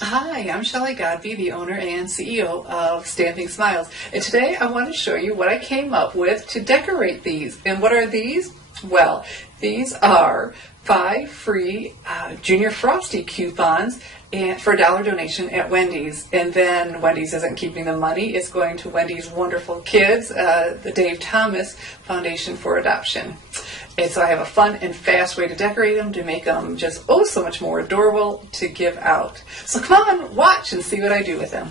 Hi, I'm Shelley Godby, the owner and CEO of Stamping Smiles, and today I want to show you what I came up with to decorate these. And what are these? Well, these are 5 free Junior Frosty coupons and for a $1 donation at Wendy's. And then Wendy's isn't keeping the money, it's going to Wendy's Wonderful Kids, the Dave Thomas Foundation for Adoption. And so I have a fun and fast way to decorate them to make them just so much more adorable to give out. So come on, watch and see what I do with them.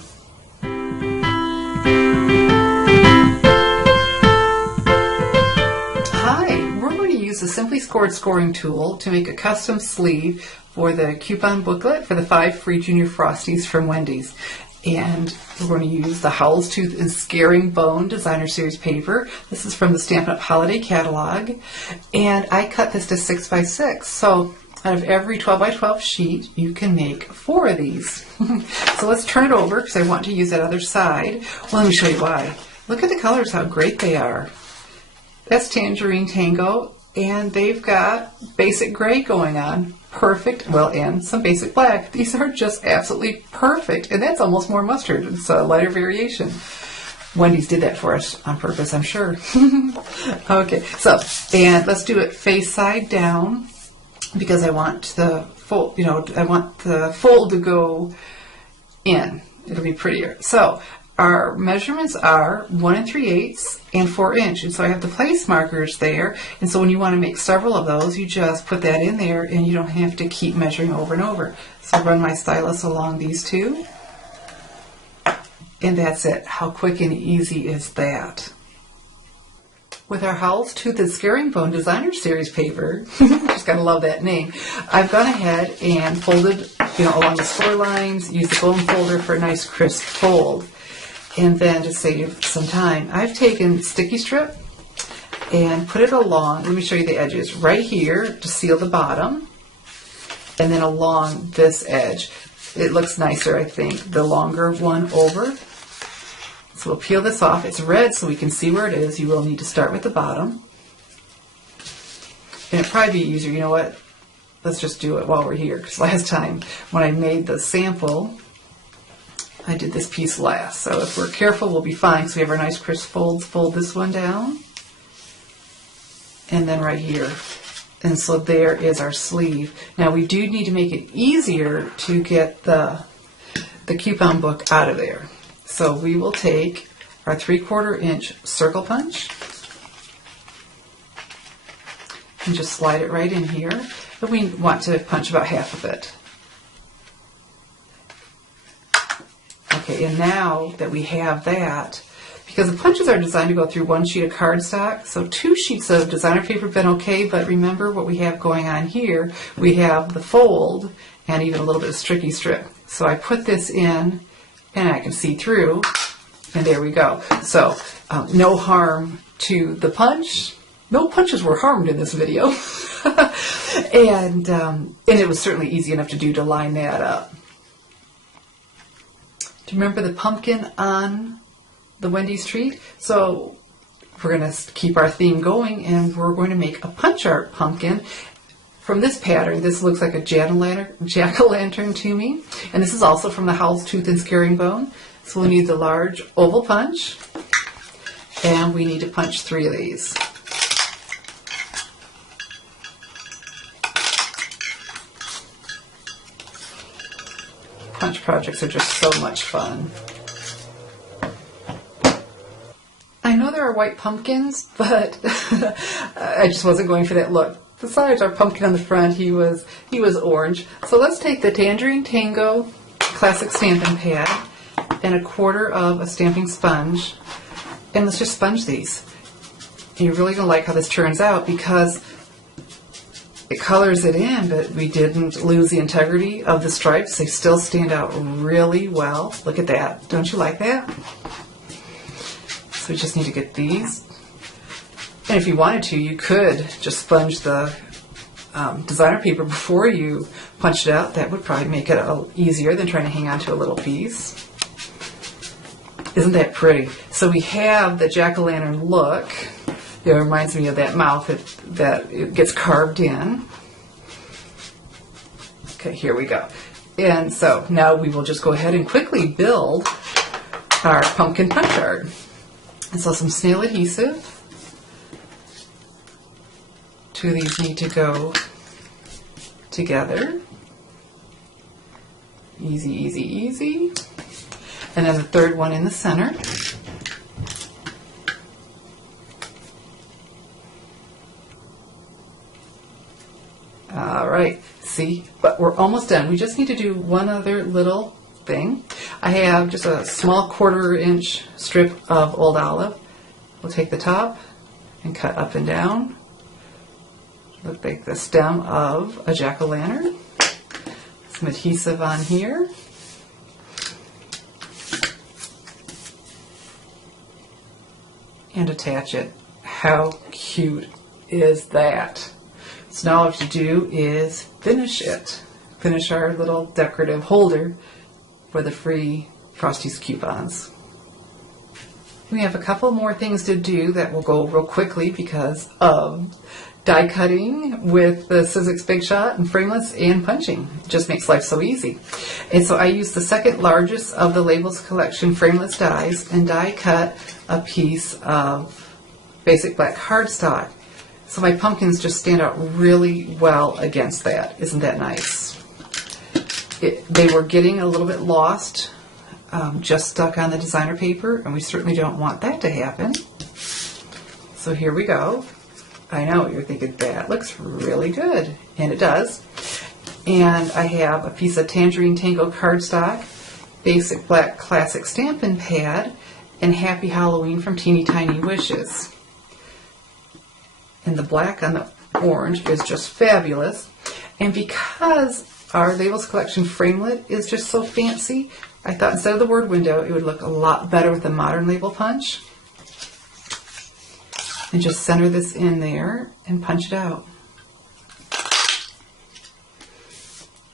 Hi, we're going to use the Simply Scored scoring tool to make a custom sleeve for the coupon booklet for the 5 free Junior Frosties from Wendy's. And we're going to use the Howl's Tooth and Scaring Bone Designer Series paper. This is from the Stampin' Up! Holiday Catalog. And I cut this to 6 by 6. So out of every 12 by 12 sheet, you can make 4 of these. So let's turn it over because I want to use that other side. Well, let me show you why. Look at the colors, how great they are. That's Tangerine Tango, and they've got basic gray going on. Perfect. Well, and some basic black. These are just absolutely perfect, and that's almost more mustard. It's a lighter variation. Wendy's did that for us on purpose, I'm sure. Okay, so, and let's do it face side down because I want the fold, I want the fold to go in. It'll be prettier. So, our measurements are 1 3/8 and 4 inch, and so I have the place markers there, and so when you want to make several of those, you just put that in there and you don't have to keep measuring over and over. So run my stylus along these two, and that's it. How quick and easy is that? With our Howl's Tooth and Scaring Bone Designer Series paper, just gotta love that name, I've gone ahead and folded along the score lines, used the bone folder for a nice crisp fold. And then to save some time, I've taken sticky strip and put it along, let me show you the edges, right here to seal the bottom, and then along this edge. It looks nicer, I think, the longer one over. So we'll peel this off. It's red so we can see where it is. You will need to start with the bottom. And it'd probably be easier, you know what, let's just do it while we're here, because last time when I made the sample, I did this piece last, so if we're careful, we'll be fine. So we have our nice crisp folds. Fold this one down, and then right here. And so there is our sleeve. Now we do need to make it easier to get the coupon book out of there. So we will take our 3/4 inch circle punch and just slide it right in here. But we want to punch about half of it. Okay, and now that we have that, because the punches are designed to go through 1 sheet of cardstock, so 2 sheets of designer paper have been okay, but remember what we have going on here. We have the fold and even a little bit of sticky strip. So I put this in, and I can see through, and there we go. So no harm to the punch. No punches were harmed in this video. and it was certainly easy enough to do to line that up. Do you remember the pumpkin on the Wendy's treat? So we're going to keep our theme going, and we're going to make a punch art pumpkin from this pattern. This looks like a jack-o'-lantern to me, and this is also from the Howl's Tooth and Scaring Bone. So we'll need the large oval punch, and we need to punch 3 of these. Punch projects are just so much fun. I know there are white pumpkins, but I just wasn't going for that look. Besides, our pumpkin on the front, he was orange. So let's take the Tangerine Tango Classic Stampin' Pad and 1/4 of a stamping sponge, and let's just sponge these. And you're really going to like how this turns out because it colors it in, but we didn't lose the integrity of the stripes. They still stand out really well. Look at that. Don't you like that? So we just need to get these. And if you wanted to, you could just sponge the designer paper before you punch it out. That would probably make it easier than trying to hang on to a little piece. Isn't that pretty? So we have the jack-o'-lantern look. It reminds me of that mouth that it gets carved in. Okay, here we go. And so now we will just go ahead and quickly build our pumpkin punch art. And so some snail adhesive. 2 of these need to go together. Easy, easy, easy. And then the third one in the center. All right, see, but we're almost done. We just need to do one other little thing. I have just a small 1/4 inch strip of old olive. We'll take the top and cut up and down. Look like the stem of a jack-o'-lantern. Some adhesive on here. And attach it. How cute is that? So now all we have to do is finish it. Finish our little decorative holder for the free Frosties coupons. We have a couple more things to do that will go real quickly because of die cutting with the Sizzix Big Shot and frameless and punching. It just makes life so easy. And so I used the second largest of the Labels Collection frameless dies and die cut a piece of basic black cardstock. So my pumpkins just stand out really well against that. Isn't that nice? They were getting a little bit lost, just stuck on the designer paper, and we certainly don't want that to happen. So here we go. I know, you're thinking, that looks really good. And it does. And I have a piece of Tangerine Tango cardstock, basic black classic Stampin' Pad, and Happy Halloween from Teeny Tiny Wishes. And the black on the orange is just fabulous. And because our Labels Collection framelit is just so fancy, I thought instead of the word window, it would look a lot better with the modern label punch. And just center this in there and punch it out.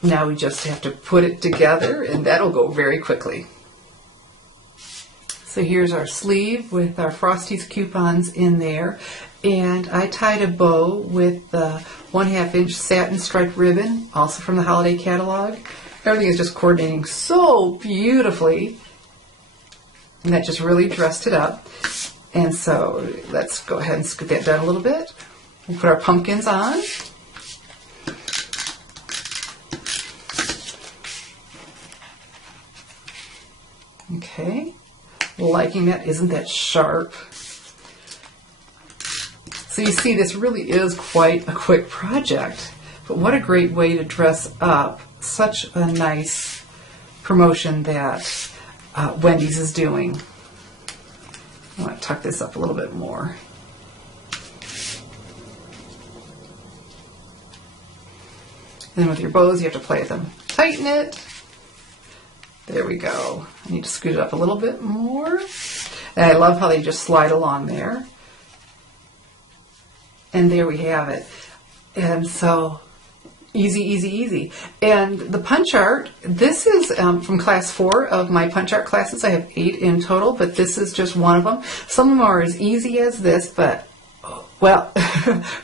Now we just have to put it together, and that'll go very quickly. So here's our sleeve with our Frosties coupons in there. And I tied a bow with the 1/2 inch satin striped ribbon, also from the holiday catalog. Everything is just coordinating so beautifully. And that just really dressed it up. And so let's go ahead and scoot that down a little bit. We'll put our pumpkins on. Okay. Liking that. Isn't that sharp? So you see, this really is quite a quick project, but what a great way to dress up such a nice promotion that Wendy's is doing. I want to tuck this up a little bit more. And then with your bows, you have to play with them. Tighten it. There we go. I need to scoot it up a little bit more. And I love how they just slide along there. And there we have it. And so, easy, easy, easy. And the punch art, this is from class 4 of my punch art classes. I have 8 in total, but this is just one of them. Some of them are as easy as this, but, well,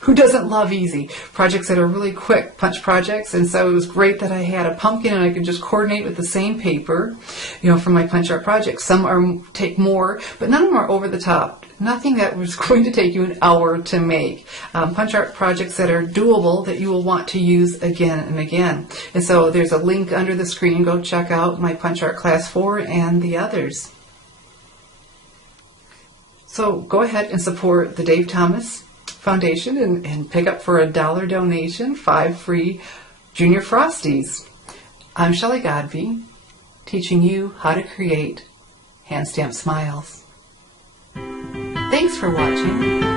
who doesn't love easy? Projects that are really quick, punch projects. And so it was great that I had a pumpkin and I could just coordinate with the same paper, you know, for my punch art projects. Some take more, but none of them are over the top. Nothing that was going to take you an hour to make. Punch art projects that are doable that you will want to use again and again. And so there's a link under the screen. Go check out my punch art class 4 and the others. So go ahead and support the Dave Thomas Foundation and pick up for a $1 donation 5 free Junior Frosties. I'm Shelley Godby, teaching you how to create hand stamped smiles. Thanks for watching.